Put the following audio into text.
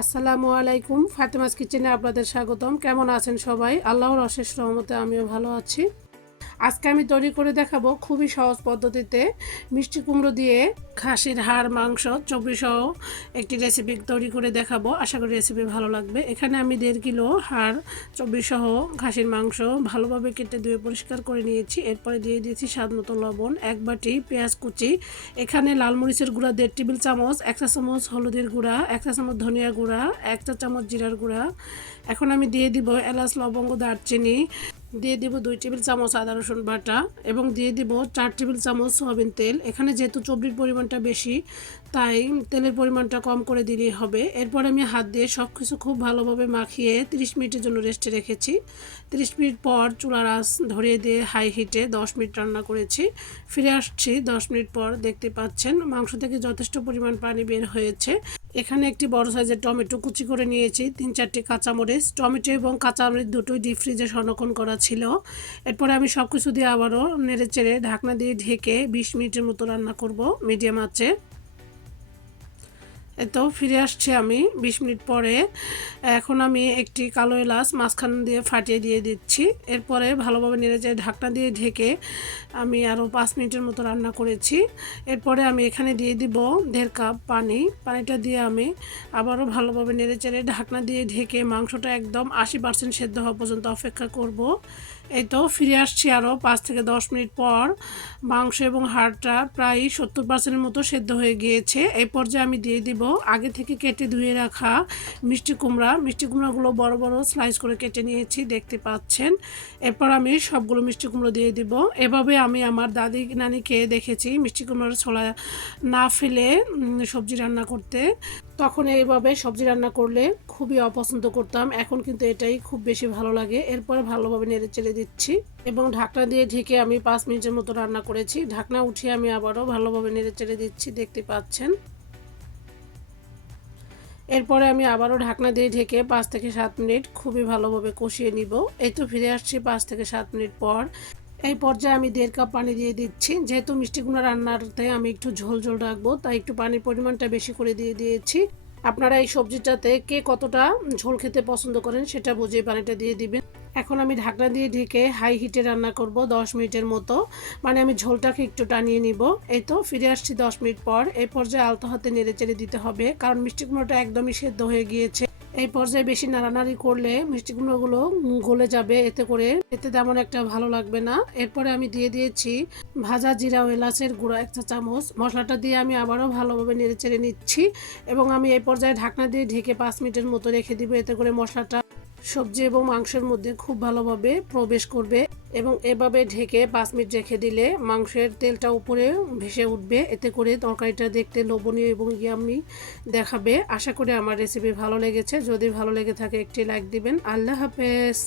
আসসালামু আলাইকুম। ফাতেমাস কিচেনে আপনাদের স্বাগতম। কেমন আছেন সবাই? আল্লাহর অশেষ রহমতে আমিও ভালো আছি। আজকে আমি তৈরি করে দেখাবো খুবই সহজ পদ্ধতিতে মিষ্টি কুমড়ো দিয়ে খাসির হাড়, মাংস সহ একটি রেসিপি তৈরি করে দেখাবো। আশা করি রেসিপি ভালো লাগবে। এখানে আমি দেড় কিলো হাড় সহ খাসির মাংস ভালোভাবে কেটে ধুয়ে পরিষ্কার করে নিয়েছি। এরপরে দিয়ে দিয়েছি স্বাদ মতো লবণ, এক বাটি পেঁয়াজ কুচি। এখানে লাল মরিচের গুঁড়া, দেড় টেবিল চামচ, এক চা চামচ হলুদের গুঁড়া, এক চা চামচ ধনিয়া গুঁড়া, এক চা চামচ জিরার গুঁড়া। এখন আমি দিয়ে দিব এলাচ, লবঙ্গ, দারচিনি। দিয়ে দিব দুই টেবিল চামচ আদা রসুন বাটা এবং দিয়ে দিব চার টেবিল চামচ সয়াবিন তেল। এখানে যেহেতু চর্বির পরিমাণটা বেশি, তাই তেলের পরিমাণটা কম করে দিলেই হবে। এরপর আমি হাত দিয়ে সব কিছু খুব ভালোভাবে মাখিয়ে 30 মিনিটের জন্য রেস্টে রেখেছি। 30 মিনিট পর চুলার আঁচ ধরিয়ে দিয়ে হাই হিটে 10 মিনিট রান্না করেছি। ফিরে আসছি 10 মিনিট পর, দেখতে পাচ্ছেন মাংস থেকে যথেষ্ট পরিমাণ পানি বের হয়েছে। এখানে একটি বড় সাইজের টমেটো কুচি করে নিয়েছি, তিন চারটি কাঁচামরিচ। টমেটো এবং কাঁচামরিচ দুটোই ডিপ ফ্রিজে সংরক্ষণ করা ছিল। এরপরে আমি সব কিছু দিয়ে আবারও নেড়ে চেড়ে ঢাকনা দিয়ে ঢেকে বিশ মিনিটের মতো রান্না করব মিডিয়াম আঁচে। তো ফিরে আসছি আমি, বিশ মিনিট পরে। এখন আমি একটি কালো এলাচ মাঝখান দিয়ে ফাটিয়ে দিয়ে দিচ্ছি। এরপরে ভালোভাবে নেড়ে চেড়ে ঢাকনা দিয়ে ঢেকে আমি আরও পাঁচ মিনিটের মতো রান্না করেছি। এরপরে আমি এখানে দিয়ে দিব দেড় কাপ পানি। পানিটা দিয়ে আমি আবারও ভালোভাবে নেড়ে চেড়ে ঢাকনা দিয়ে ঢেকে মাংসটা একদম আশি পার্সেন্ট সেদ্ধ হওয়া পর্যন্ত অপেক্ষা করব। এই তো ফিরে আসছি আরও পাঁচ থেকে দশ মিনিট পর। মাংস এবং হাড়টা প্রায় সত্তর পার্সেন্টের মতো সেদ্ধ হয়ে গিয়েছে। এই পর্যায়ে আমি দিয়ে দিব আগে থেকে কেটে ধুয়ে রাখা মিষ্টি কুমড়া। মিষ্টি কুমড়াগুলো বড় বড় স্লাইস করে কেটে নিয়েছি, দেখতে পাচ্ছেন। এরপর আমি সবগুলো মিষ্টি কুমড়ো দিয়ে দিব। এভাবে আমি আমার দাদি নানিকে দেখেছি মিষ্টি কুমড়োর ছোলা না ফেলে সবজি রান্না করতে। তখন এইভাবে সবজি রান্না করলে খুবই অপছন্দ করতাম। এখন কিন্তু এটাই খুব বেশি ভালো লাগে। এরপরে ভালোভাবে নেড়ে চেড়ে দিচ্ছি এবং ঢাকনা দিয়ে ঢেকে আমি পাঁচ মিনিটের মতো রান্না করেছি। ঢাকনা উঠিয়ে আমি আবারও ভালোভাবে নেড়ে চেড়ে দিচ্ছি, দেখতে পাচ্ছেন। এরপরে আমি আবারও ঢাকনা দিয়ে ঢেকে পাঁচ থেকে সাত মিনিট খুবই ভালোভাবে কষিয়ে নিব। এই তো ফিরে আসছি পাঁচ থেকে সাত মিনিট পর। এই পর্যায়ে আমি দেড় কাপ পানি দিয়ে দিচ্ছি। যেহেতু মিষ্টি কুমড়া রান্নাতে আমি একটু ঝোল ঝোল রাখব, তাই একটু পানির পরিমাণটা বেশি করে দিয়ে দিয়েছি। আপনারা এই সবজিটাতে কে কতটা ঝোল খেতে পছন্দ করেন সেটা বুঝে পানিটা দিয়ে দিবেন। এখন আমি ঢাকনা দিয়ে ঢেকে হাই হিটে রান্না করব দশ মিনিটের মতো। মানে আমি ঝোলটাকে একটু টানিয়ে নিব। এই তো ফিরে আসছি দশ মিনিট পর। এই পর্যায়ে আলতো হাতে নেড়ে চেড়ে দিতে হবে, কারণ মিষ্টি কুমড়োটা একদমই সেদ্ধ হয়ে গিয়েছে। এই পর্যায়ে বেশি নাড়ানাড়ি করলে মিষ্টি কুমড়োগুলো গলে যাবে এতে করে এতে তেমন একটা ভালো লাগবে না। এরপরে আমি দিয়ে দিয়েছি ভাজা জিরা ও এলাচের গুঁড়া চা চামচ। মশলাটা দিয়ে আমি আবারও ভালোভাবে নেড়ে চেড়ে নিচ্ছি এবং আমি এই পর্যায়ে ঢাকনা দিয়ে ঢেকে পাঁচ মিনিটের মতো রেখে দিব। এতে করে মশলাটা সবজি এবং মাংসের মধ্যে খুব ভালোভাবে প্রবেশ করবে। এবং এভাবে ঢেকে পাঁচ মিনিট রেখে দিলে মাংসের তেলটা উপরে ভেসে উঠবে। এতে করে তরকারিটা দেখতে লোভনীয় এবং ইয়ামি দেখাবে। আশা করি আমার রেসিপি ভালো লেগেছে। যদি ভালো লেগে থাকে একটি লাইক দিবেন। আল্লাহ হাফেজ।